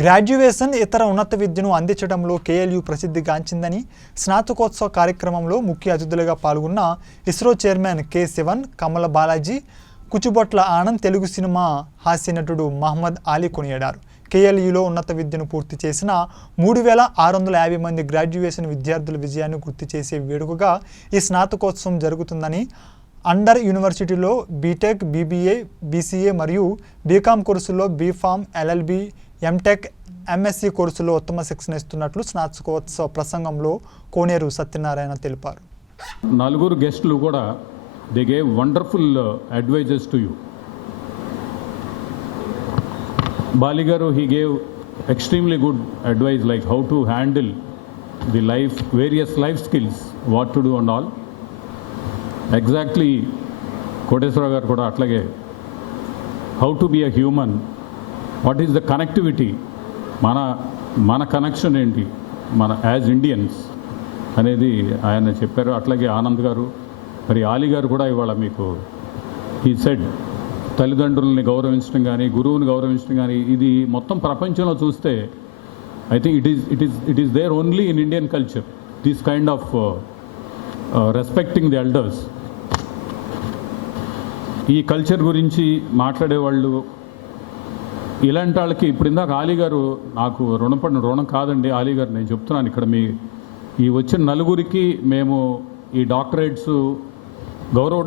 Graduation ఇతర ఉన్నత విద్యను అందించడంలో కేఎల్యు ప్రసిద్ధిగాంచిందని స్నాతకోత్సవ కార్యక్రమంలో ముఖ్య అతిథులుగా పాల్గొన్న ఇస్రో చైర్మన్ కె శివన్, కమల బాలాజీ, కుచుబొట్ల ఆనంద్, తెలుగు సినిమా హాస్యనటుడు మహమ్మద్ అలీ కొనియాడారు. కేఎల్యులో ఉన్నత విద్యను పూర్తి చేసిన 3650 మంది గ్రాడ్యుయేషన్ విద్యార్థుల విజయాన్ని గుర్తు చేసే వేడుకగా ఈ స్నాతకోత్సవం జరుగుతుందని, అండర్ యూనివర్సిటీలో బీటెక్, బీబీఏ, బీసీఏ మరియు బీకామ్ కోర్సుల్లో బీఫామ్, ఎల్ఎల్బీ, ఎంటెక్, ఎంఎస్సీ కోర్సులో ఉత్తమ శిక్షణ ఇస్తున్నట్లు స్నాతకోత్సవ ప్రసంగంలో కోనేరు సత్యనారాయణ తెలిపారు. నలుగురు గెస్టులు కూడా they gave wonderful advises to you. Bali garu, he gave extremely good advice like how to handle the life, various life skills, what to do and all. Exactly, Koteswara garu kuda atlage how to be a human, what is the connectivity, mana connection enti, mana as Indians అనేది ఆయన చెప్పారు. అట్లాగే ఆనంద్ గారు, మరి ఆలీ గారు కూడా ఇవాళ మీకు he said తల్లిదండ్రులని గౌరవించడం కానీ, గురువుని గౌరవించడం కానీ, ఇది మొత్తం ప్రపంచంలో చూస్తే I think it is there only in Indian culture, this kind of respecting the elders. ఈ కల్చర్ గురించి మాట్లాడేవాళ్ళు ఇలాంటి వాళ్ళకి ఇప్పుడు ఇందాక ఆలీ గారు, నాకు రుణం కాదండి ఆలీ గారు, నేను చెప్తున్నాను ఇక్కడ ఈ వచ్చిన నలుగురికి మేము ఈ డాక్టరేట్స్, గౌరవ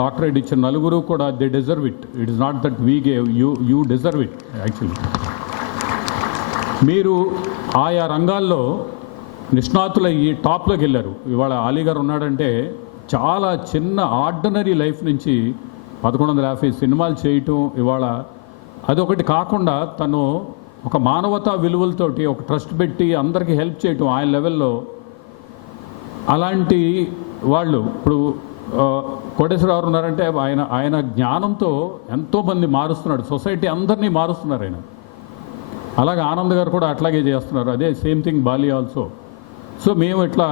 డాక్టరేట్ ఇచ్చిన నలుగురు కూడా they deserve it. It is not that we gave you deserve it. Actually మీరు ఆయా రంగాల్లో నిష్ణాతులు ఈ టాప్లోకి వెళ్ళారు. ఇవాళ ఆలీ గారు ఉన్నాడంటే చాలా చిన్న ఆర్డినరీ లైఫ్ నుంచి 1150 సినిమాలు చేయటం, ఇవాళ అదొకటి కాకుండా తను ఒక మానవతా విలువలతోటి ఒక ట్రస్ట్ పెట్టి అందరికీ హెల్ప్ చేయటం ఆయన లెవెల్లో. అలాంటి వాళ్ళు ఇప్పుడు కోటేశ్వరరావు ఉన్నారంటే ఆయన జ్ఞానంతో ఎంతోమంది మారుస్తున్నాడు, సొసైటీ అందరినీ మారుస్తున్నారు ఆయన. అలాగే ఆనంద్ గారు కూడా అట్లాగే చేస్తున్నారు. అదే same thing Bali also. So మేము ఇట్లా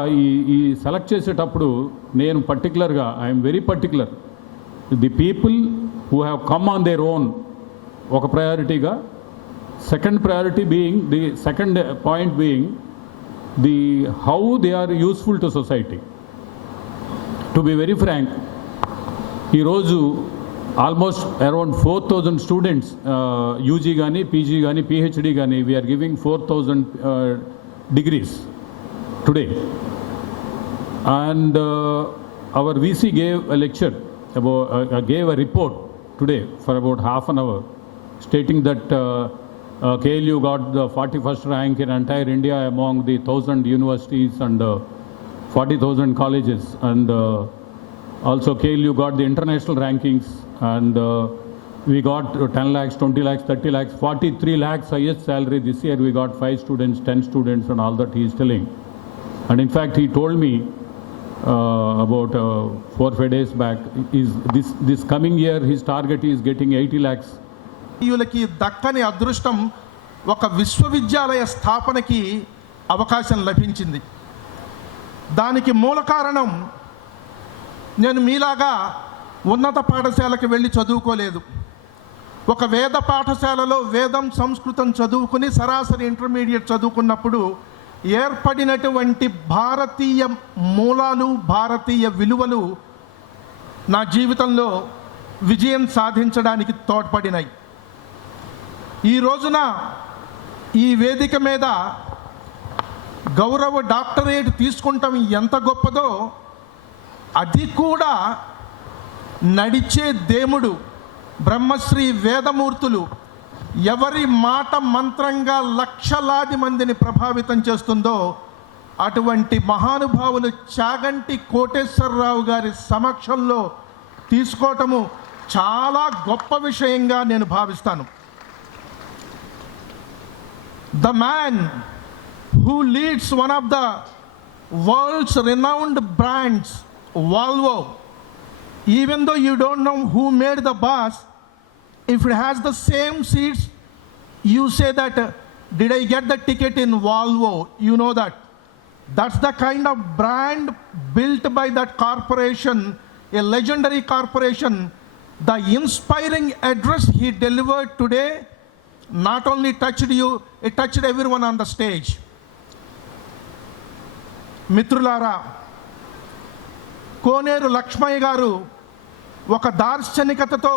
ఈ సెలెక్ట్ చేసేటప్పుడు నేను పర్టికులర్గా I'm very particular, the people who have come on their own ఒక ప్రయారిటీగా, second priority being, the second point being the how they are useful to society. To be very frank, ఈరోజు almost around 4000 students, UG కానీ, PG కానీ, PhD కానీ, we're giving 4000 degrees today. And our VC gave a lecture, gave a report today for about half an hour, stating that KLU got the 41st rank in entire India among the 1000 universities and 40,000 colleges, and also KLU got the international rankings, and we got 10 lakhs, 20 lakhs, 30 lakhs, 43 lakhs highest salary this year. We got 5 students, 10 students and all that he is telling. And in fact he told me about 4-5 days back, is this coming year his target is getting 80 lakhs. వీళ్ళకి దక్కని అదృష్టం ఒక విశ్వవిద్యాలయ స్థాపనకి అవకాశం లభించింది. దానికి మూల కారణం, నేను మీలాగా ఉన్నత పాఠశాలకు వెళ్ళి చదువుకోలేదు. ఒక వేద పాఠశాలలో వేదం, సంస్కృతం చదువుకుని సరాసరి ఇంటర్మీడియట్ చదువుకున్నప్పుడు ఏర్పడినటువంటి భారతీయ మూలాలు, భారతీయ విలువలు నా జీవితంలో విజయం సాధించడానికి తోడ్పడినాయి. ఈ రోజున ఈ వేదిక మీద గౌరవ డాక్టరేట్ తీసుకుంటాం ఎంత గొప్పదో, అది కూడా నడిచే దేవుడు బ్రహ్మశ్రీ వేదమూర్తులు ఎవరి మాట మంత్రంగా లక్షలాది మందిని ప్రభావితం చేస్తుందో అటువంటి మహానుభావులు చాగంటి కోటేశ్వరరావు గారి సమక్షంలో తీసుకోవటము చాలా గొప్ప విషయంగా నేను భావిస్తాను. The man who leads one of the world's renowned brands, Volvo, even though you don't know who made the bus, if it has the same seats, you say that, did I get the ticket in Volvo? You know that. That's the kind of brand built by that corporation, a legendary corporation. The inspiring address he delivered today not only touched you, it touched everyone on the stage. మిత్రులారా, కోనేరు లక్ష్మయ్య గారు ఒక దార్శనికతతో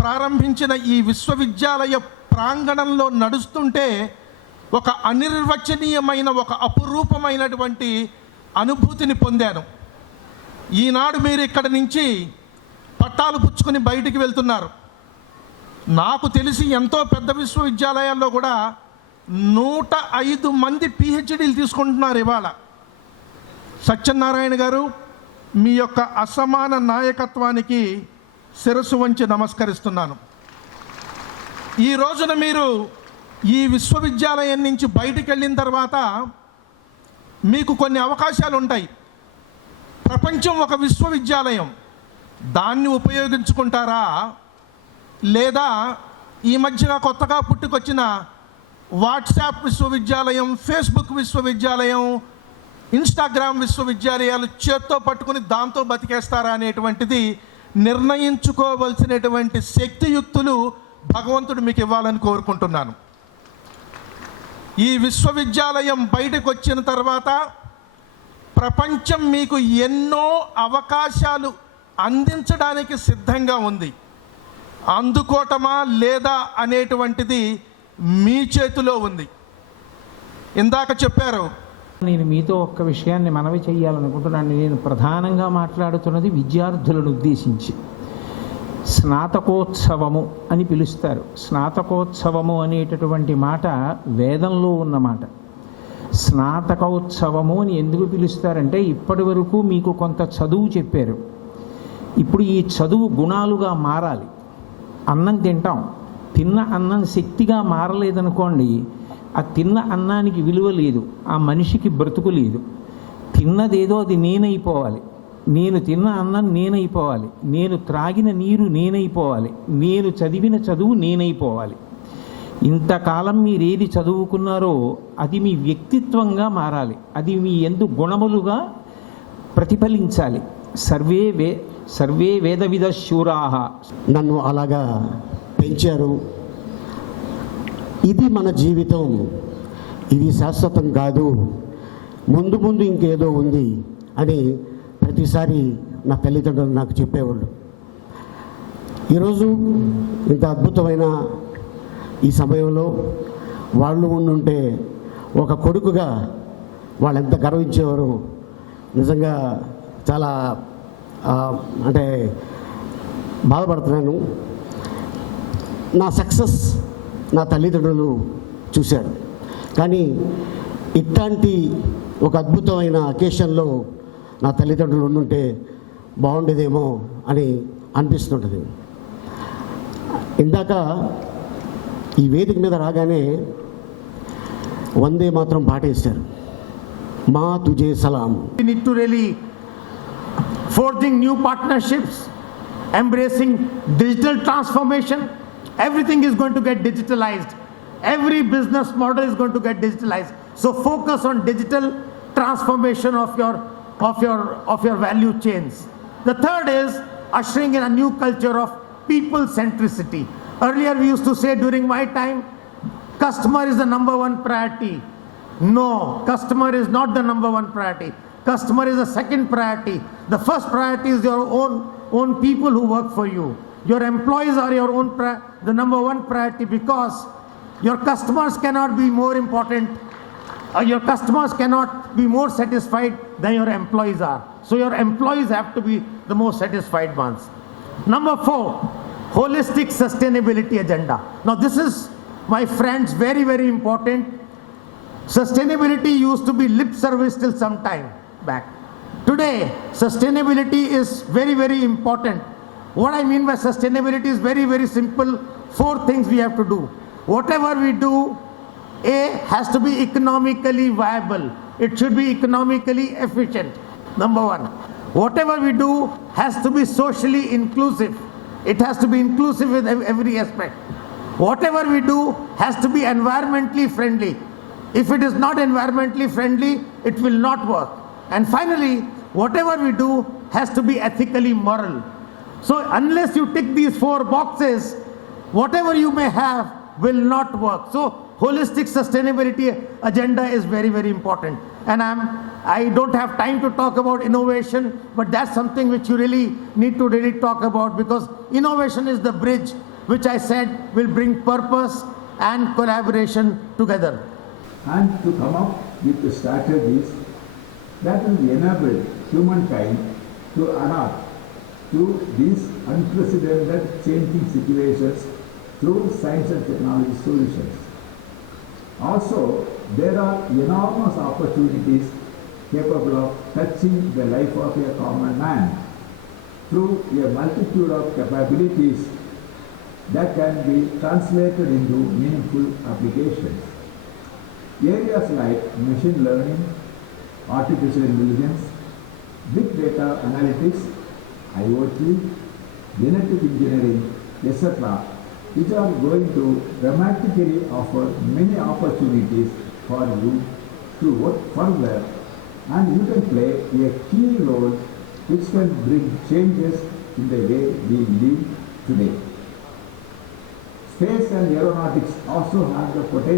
ప్రారంభించిన ఈ విశ్వవిద్యాలయ ప్రాంగణంలో నడుస్తుంటే ఒక అనిర్వచనీయమైన, ఒక అపురూపమైనటువంటి అనుభూతిని పొందాను. ఈనాడు మీరు ఇక్కడి నుంచి పట్టాలు పుచ్చుకొని బయటికి వెళ్తున్నారు. నాకు తెలిసి ఎంతో పెద్ద విశ్వవిద్యాలయాల్లో కూడా 105 మంది పిహెచ్డీలు తీసుకుంటున్నారు ఇవాళ. సత్యనారాయణ గారు, మీ యొక్క అసమాన నాయకత్వానికి శిరస్సు వంచి నమస్కరిస్తున్నాను. ఈ రోజున మీరు ఈ విశ్వవిద్యాలయం నుంచి బయటికి వెళ్ళిన తర్వాత మీకు కొన్ని అవకాశాలు ఉంటాయి. ప్రపంచం ఒక విశ్వవిద్యాలయం, దాన్ని ఉపయోగించుకుంటారా, లేదా ఈ మధ్యగా కొత్తగా పుట్టుకొచ్చిన వాట్సాప్ విశ్వవిద్యాలయం, ఫేస్బుక్ విశ్వవిద్యాలయం, ఇన్స్టాగ్రామ్ విశ్వవిద్యాలయాలు చేత్తో పట్టుకుని దాంతో బతికేస్తారా అనేటువంటిది నిర్ణయించుకోవలసినటువంటి శక్తియుక్తులు భగవంతుడు మీకు ఇవ్వాలని కోరుకుంటున్నాను. ఈ విశ్వవిద్యాలయం బయటకు వచ్చిన తర్వాత ప్రపంచం మీకు ఎన్నో అవకాశాలు అందించడానికి సిద్ధంగా ఉంది. అందుకోవటమా లేదా అనేటువంటిది మీ చేతిలో ఉంది. ఇందాక చెప్పారు, నేను మీతో ఒక్క విషయాన్ని మనవి చేయాలనుకుంటున్నాను. నేను ప్రధానంగా మాట్లాడుతున్నది విద్యార్థులను ఉద్దేశించి. స్నాతకోత్సవము అని పిలుస్తారు. స్నాతకోత్సవము అనేటటువంటి మాట వేదంలో ఉన్న మాట. స్నాతకోత్సవము అని ఎందుకు పిలుస్తారంటే, ఇప్పటి వరకు మీకు కొంత చదువు చెప్పారు. ఇప్పుడు ఈ చదువు గుణాలుగా మారాలి. అన్నం తింటాం, తిన్న అన్నం శక్తిగా మారలేదనుకోండి, ఆ తిన్న అన్నానికి విలువ లేదు, ఆ మనిషికి బ్రతుకు లేదు. తిన్నదేదో అది నేనైపోవాలి, నేను తిన్న అన్నం నేనైపోవాలి, నేను త్రాగిన నీరు నేనైపోవాలి, నేను చదివిన చదువు నేనైపోవాలి. ఇంతకాలం మీరు ఏది చదువుకున్నారో అది మీ వ్యక్తిత్వంగా మారాలి, అది మీ యందు గుణములుగా ప్రతిఫలించాలి. సర్వే వేదవిద శూరాహ. నన్ను అలాగా పెంచారు. ఇది మన జీవితం, ఇది శాశ్వతం కాదు, ముందు ముందు ఇంకేదో ఉంది అని ప్రతిసారి నా తల్లిదండ్రులు నాకు చెప్పేవాళ్ళు. ఈరోజు ఇంత అద్భుతమైన ఈ సమయంలో వాళ్ళు ఉండుంటే ఒక కొడుకుగా వాళ్ళు ఎంత గర్వించేవారు. నిజంగా చాలా అంటే బాధపడుతున్నాను. నా సక్సెస్ నా తల్లిదండ్రులు చూశారు, కానీ ఇట్లాంటి ఒక అద్భుతమైన అకేషన్లో నా తల్లిదండ్రులు ఉండుంటే బాగుండేదేమో అని అనిపిస్తుంటుంది. ఇందాక ఈ వేదిక మీద రాగానే వందే మాత్రం పాట వేశారు, మా తుజే సలాం. We need to really forging new partnerships, embracing digital transformation. Everything is going to get digitalized. Every business model is going to get digitalized. So focus on digital transformation of your value chains. The third is ushering in a new culture of people centricity. Earlier we used to say during my time, customer is the number one priority. No, customer is not the number one priority. Customer is the second priority. The first priority is your own people who work for you. Your employees are your own the number one priority, because your customers cannot be more important, or your customers cannot be more satisfied than your employees are. So your employees have to be the most satisfied ones. Number 4, holistic sustainability agenda. Now this is, my friends, very, very important. Sustainability used to be lip service till some time back. Today, sustainability is very, very important. What I mean by sustainability is very, very simple. 4 things we have to do. Whatever we do, A, has to be economically viable. It should be economically efficient. Number 1. Whatever we do has to be socially inclusive. It has to be inclusive in every aspect. Whatever we do has to be environmentally friendly. If it is not environmentally friendly, it will not work. And finally, whatever we do has to be ethically moral. So unless you tick these 4 boxes, whatever you may have will not work. So holistic sustainability agenda is very, very important. And I don't have time to talk about innovation, but that's something which you really need to really talk about, because innovation is the bridge which I said will bring purpose and collaboration together. And to come up with the strategies that will enable humankind to adapt to these unprecedented changing situations through science and technology solutions. Also, there are enormous opportunities capable of touching the life of a common man through a multitude of capabilities that can be translated into meaningful applications. Areas like machine learning, artificial intelligence, big data analytics, IoT, genetic engineering, etc., which are going to dramatically offer many opportunities for you to work further, and you can play a key role which can bring changes in the way we live today. Space and aeronautics also have the potential